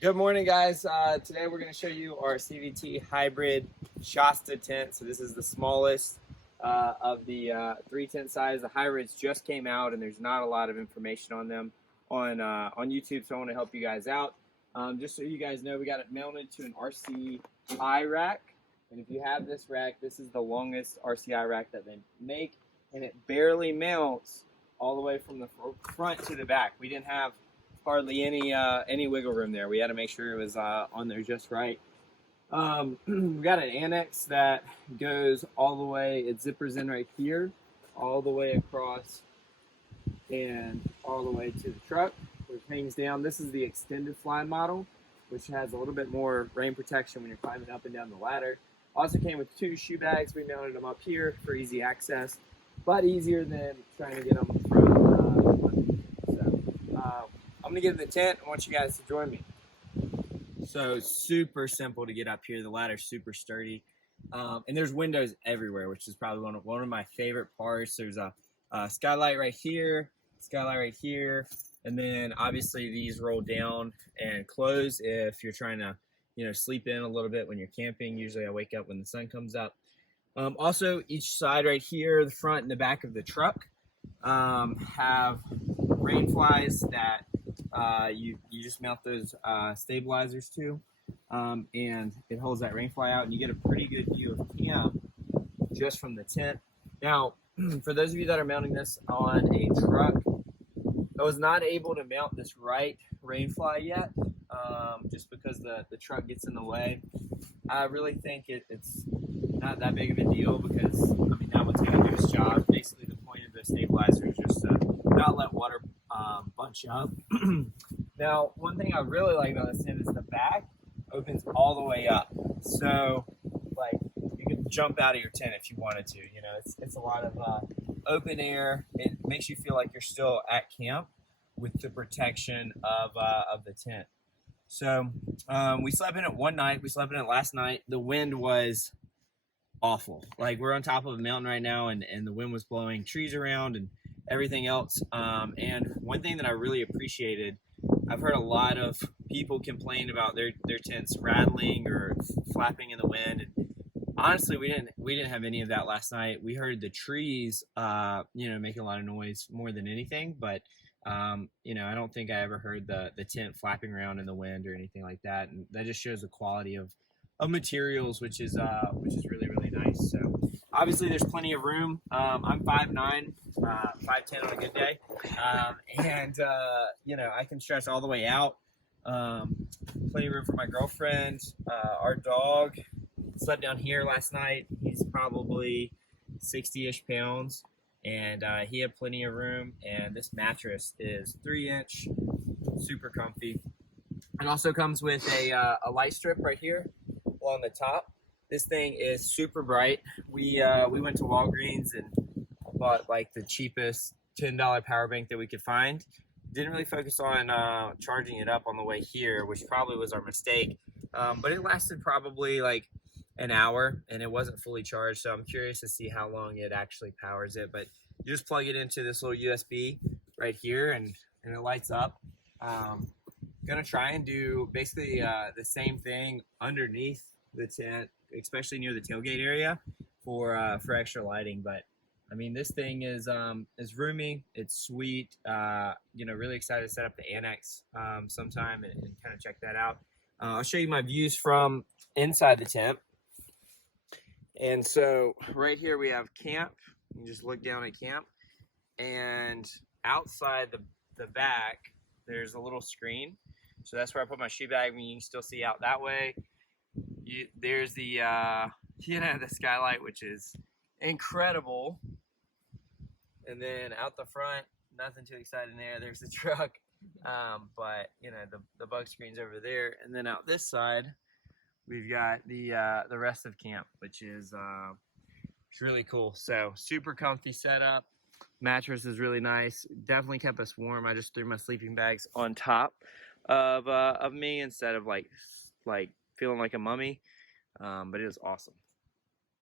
Good morning, guys. Today we're going to show you our CVT hybrid Shasta tent. So this is the smallest of the 3 tent size. The hybrids just came out, and there's not a lot of information on them on YouTube. So I want to help you guys out. Just so you guys know, we got it mounted to an RCI rack, and if you have this rack, this is the longest RCI rack that they make, and it barely mounts all the way from the front to the back. We didn't have hardly any wiggle room there. We had to make sure it was on there just right. We got an annex that goes all the way, it zippers in right here, all the way across and all the way to the truck, which hangs down. This is the extended fly model, which has a little bit more rain protection when you're climbing up and down the ladder. Also came with 2 shoe bags. We mounted them up here for easy access, but easier than trying to get them from I'm gonna get in the tent. I want you guys to join me. So super simple to get up here. The ladder's super sturdy, and there's windows everywhere, which is probably one of my favorite parts. There's a skylight right here, and then obviously these roll down and close if you're trying to, sleep in a little bit when you're camping. Usually I wake up when the sun comes up. Also, each side right here, the front and the back of the truck, have rain flies that you just mount those stabilizers to, and it holds that rain fly out, and you get a pretty good view of camp just from the tent. Now, for those of you that are mounting this on a truck, I was not able to mount this right rain fly yet, just because the truck gets in the way. I really think it's not that big of a deal because, that one's going to do its job. Basically, the point of the stabilizer is just to not let water bunch up. Now, one thing I really like about this tent is the back opens all the way up. So, you can jump out of your tent if you wanted to. It's a lot of open air. It makes you feel like you're still at camp with the protection of the tent. So, we slept in it one night. We slept in it last night. The wind was awful. We're on top of a mountain right now, and the wind was blowing trees around and everything else. And one thing that I really appreciated, I've heard a lot of people complain about their tents rattling or flapping in the wind. And honestly, we didn't have any of that last night. We heard the trees, making a lot of noise more than anything. But I don't think I ever heard the tent flapping around in the wind or anything like that. And that just shows the quality of materials, which is really, really nice. So obviously there's plenty of room. I'm 5'9", 5'10" on a good day. I can stretch all the way out. Plenty of room for my girlfriend. Our dog slept down here last night. He's probably 60-ish pounds, and he had plenty of room. And this mattress is 3-inch, super comfy. It also comes with a light strip right here along the top. This thing is super bright. We went to Walgreens and bought the cheapest $10 power bank that we could find. Didn't really focus on charging it up on the way here, which probably was our mistake. But it lasted probably an hour, and it wasn't fully charged. So I'm curious to see how long it actually powers it. But you just plug it into this little USB right here, and it lights up. Gonna try and do basically the same thing underneath the tent, especially near the tailgate area for extra lighting. But this thing is roomy. It's sweet. Really excited to set up the annex sometime and kind of check that out. I'll show you my views from inside the tent. And so right here we have camp. You can just look down at camp, and outside the back there's a little screen. So that's where I put my shoe bag. You can still see out that way. There's the the skylight, which is incredible. And then out the front, nothing too exciting there. There's the truck, but the bug screen's over there. And then out this side, we've got the rest of camp, which is it's really cool. So super comfy setup. Mattress is really nice. Definitely kept us warm. I just threw my sleeping bags on top of me instead of feeling like a mummy. But it was awesome.